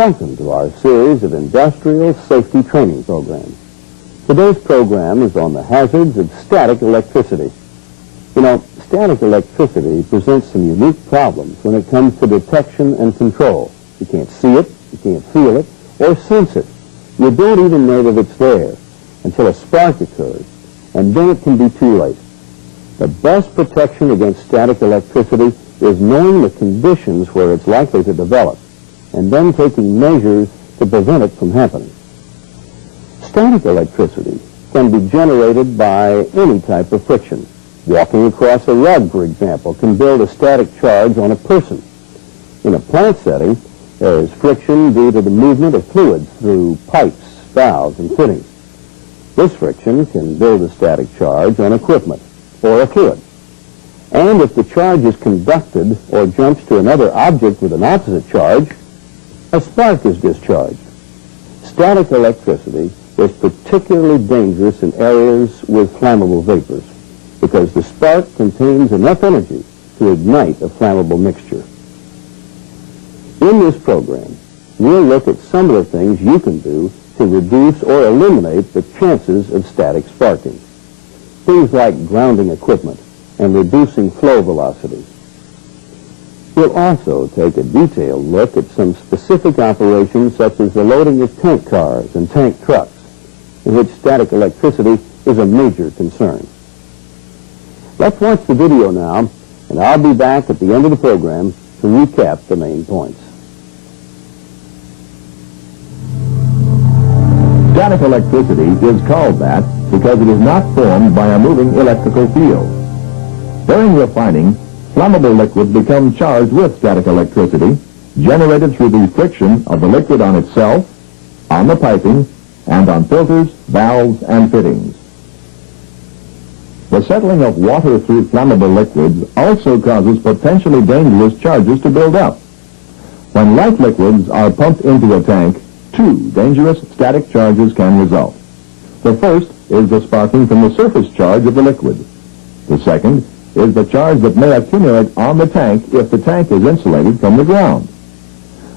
Welcome to our series of industrial safety training programs. Today's program is on the hazards of static electricity. You know, static electricity presents some unique problems when it comes to detection and control. You can't see it, you can't feel it, or sense it. You don't even know that it's there until a spark occurs, and then it can be too late. The best protection against static electricity is knowing the conditions where it's likely to develop, and then taking measures to prevent it from happening. Static electricity can be generated by any type of friction. Walking across a rug, for example, can build a static charge on a person. In a plant setting, there is friction due to the movement of fluids through pipes, valves, and fittings. This friction can build a static charge on equipment or a fluid. And if the charge is conducted or jumps to another object with an opposite charge, a spark is discharged. Static electricity is particularly dangerous in areas with flammable vapors because the spark contains enough energy to ignite a flammable mixture. In this program, we'll look at some of the things you can do to reduce or eliminate the chances of static sparking. Things like grounding equipment and reducing flow velocity. We'll also take a detailed look at some specific operations such as the loading of tank cars and tank trucks, in which static electricity is a major concern. Let's watch the video now, and I'll be back at the end of the program to recap the main points. Static electricity is called that because it is not formed by a moving electrical field. During refining, flammable liquid becomes charged with static electricity, generated through the friction of the liquid on itself, on the piping, and on filters, valves, and fittings. The settling of water through flammable liquids also causes potentially dangerous charges to build up. When light liquids are pumped into a tank, two dangerous static charges can result. The first is the sparking from the surface charge of the liquid. The second is the charge that may accumulate on the tank if the tank is insulated from the ground.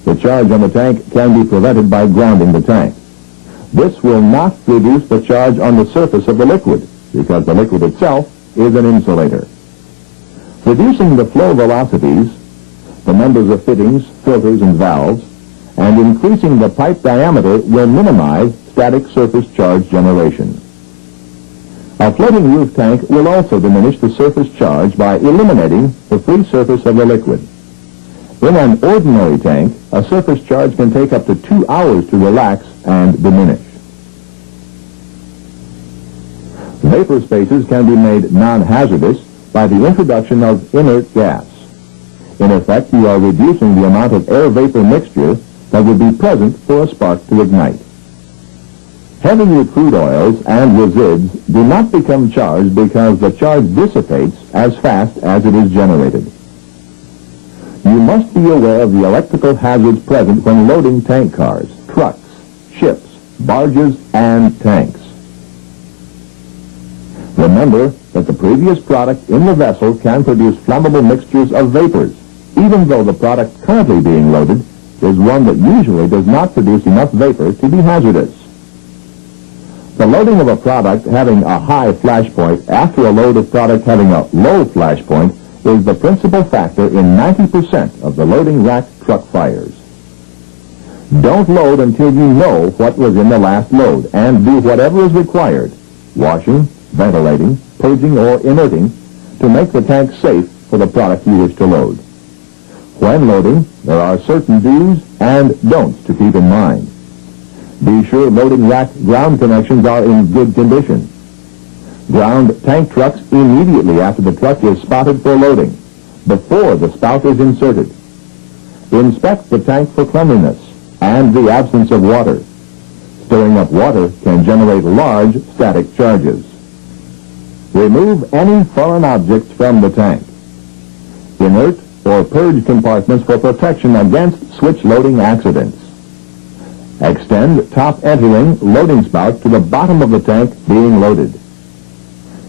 The charge on the tank can be prevented by grounding the tank. This will not reduce the charge on the surface of the liquid because the liquid itself is an insulator. Reducing the flow velocities, the numbers of fittings, filters, and valves, and increasing the pipe diameter will minimize static surface charge generation. A floating roof tank will also diminish the surface charge by eliminating the free surface of the liquid. In an ordinary tank, a surface charge can take up to 2 hours to relax and diminish. Vapor spaces can be made non-hazardous by the introduction of inert gas. In effect, you are reducing the amount of air vapor mixture that would be present for a spark to ignite. Heavier crude oils and resids do not become charged because the charge dissipates as fast as it is generated. You must be aware of the electrical hazards present when loading tank cars, trucks, ships, barges, and tanks. Remember that the previous product in the vessel can produce flammable mixtures of vapors, even though the product currently being loaded is one that usually does not produce enough vapor to be hazardous. The loading of a product having a high flash point after a load of product having a low flash point is the principal factor in 90% of the loading rack truck fires. Don't load until you know what was in the last load, and do whatever is required, washing, ventilating, purging, or inerting, to make the tank safe for the product you wish to load. When loading, there are certain do's and don'ts to keep in mind. Be sure loading rack ground connections are in good condition. Ground tank trucks immediately after the truck is spotted for loading, before the spout is inserted. Inspect the tank for cleanliness and the absence of water. Stirring up water can generate large static charges. Remove any foreign objects from the tank. Inert or purge compartments for protection against switch loading accidents. Extend top entering loading spout to the bottom of the tank being loaded.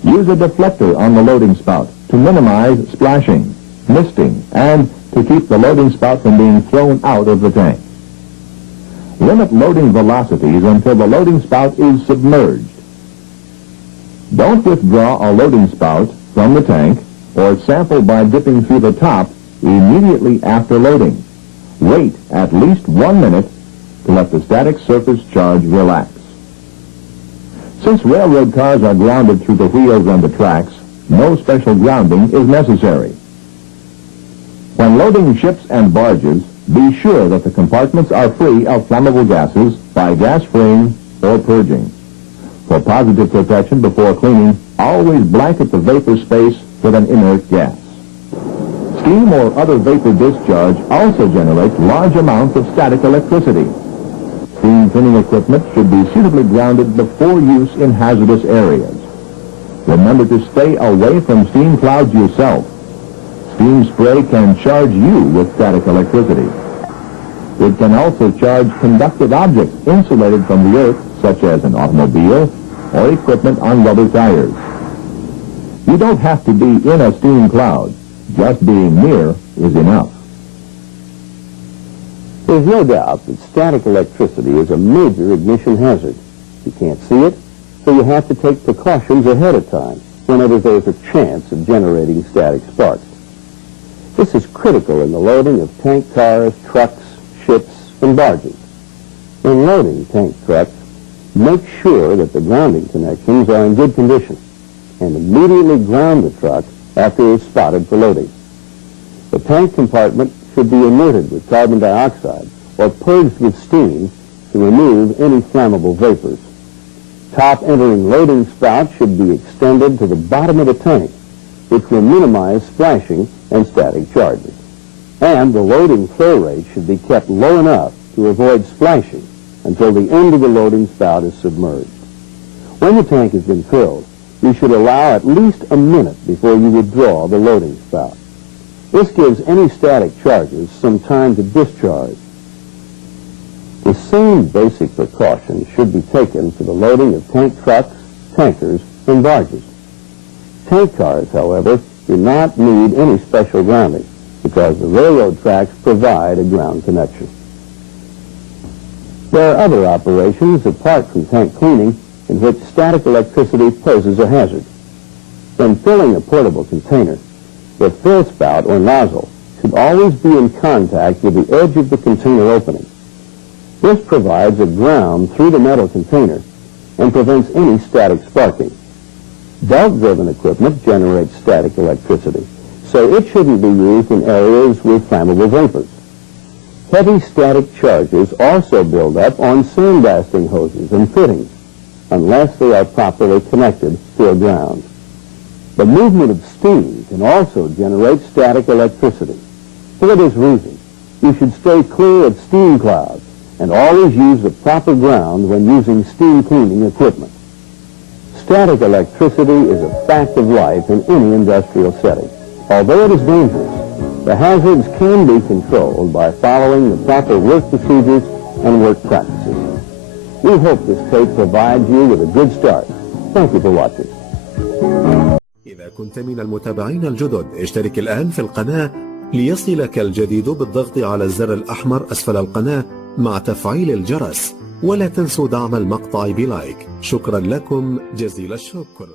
Use a deflector on the loading spout to minimize splashing, misting, and to keep the loading spout from being thrown out of the tank. Limit loading velocities until the loading spout is submerged. Don't withdraw a loading spout from the tank or sample by dipping through the top immediately after loading. Wait at least 1 minute to let the static surface charge relax. Since railroad cars are grounded through the wheels and the tracks, no special grounding is necessary. When loading ships and barges, be sure that the compartments are free of flammable gases by gas freeing or purging. For positive protection before cleaning, always blanket the vapor space with an inert gas. Steam or other vapor discharge also generates large amounts of static electricity. Steam cleaning equipment should be suitably grounded before use in hazardous areas. Remember to stay away from steam clouds yourself. Steam spray can charge you with static electricity. It can also charge conductive objects insulated from the earth, such as an automobile or equipment on rubber tires. You don't have to be in a steam cloud. Just being near is enough. There's no doubt that static electricity is a major ignition hazard. You can't see it, so you have to take precautions ahead of time whenever there's a chance of generating static sparks. This is critical in the loading of tank cars, trucks, ships, and barges. In loading tank trucks, make sure that the grounding connections are in good condition and immediately ground the truck after it's spotted for loading. The tank compartment should be inerted with carbon dioxide or purged with steam to remove any flammable vapors. Top entering loading spout should be extended to the bottom of the tank, which will minimize splashing and static charges. And the loading flow rate should be kept low enough to avoid splashing until the end of the loading spout is submerged. When the tank has been filled, you should allow at least a minute before you withdraw the loading spout. This gives any static charges some time to discharge. The same basic precautions should be taken for the loading of tank trucks, tankers, and barges. Tank cars, however, do not need any special grounding because the railroad tracks provide a ground connection. There are other operations apart from tank cleaning in which static electricity poses a hazard. When filling a portable container, the fill spout or nozzle should always be in contact with the edge of the container opening. This provides a ground through the metal container and prevents any static sparking. Belt-driven equipment generates static electricity, so it shouldn't be used in areas with flammable vapors. Heavy static charges also build up on sandblasting hoses and fittings, unless they are properly connected to a ground. The movement of steam can also generate static electricity. For this reason, you should stay clear of steam clouds and always use the proper ground when using steam cleaning equipment. Static electricity is a fact of life in any industrial setting. Although it is dangerous, the hazards can be controlled by following the proper work procedures and work practices. We hope this tape provides you with a good start. Thank you for watching. إذا كنت من المتابعين الجدد اشترك الآن في القناة ليصلك الجديد بالضغط على الزر الأحمر أسفل القناة مع تفعيل الجرس، ولا تنسوا دعم المقطع بلايك. شكرا لكم جزيل الشكر.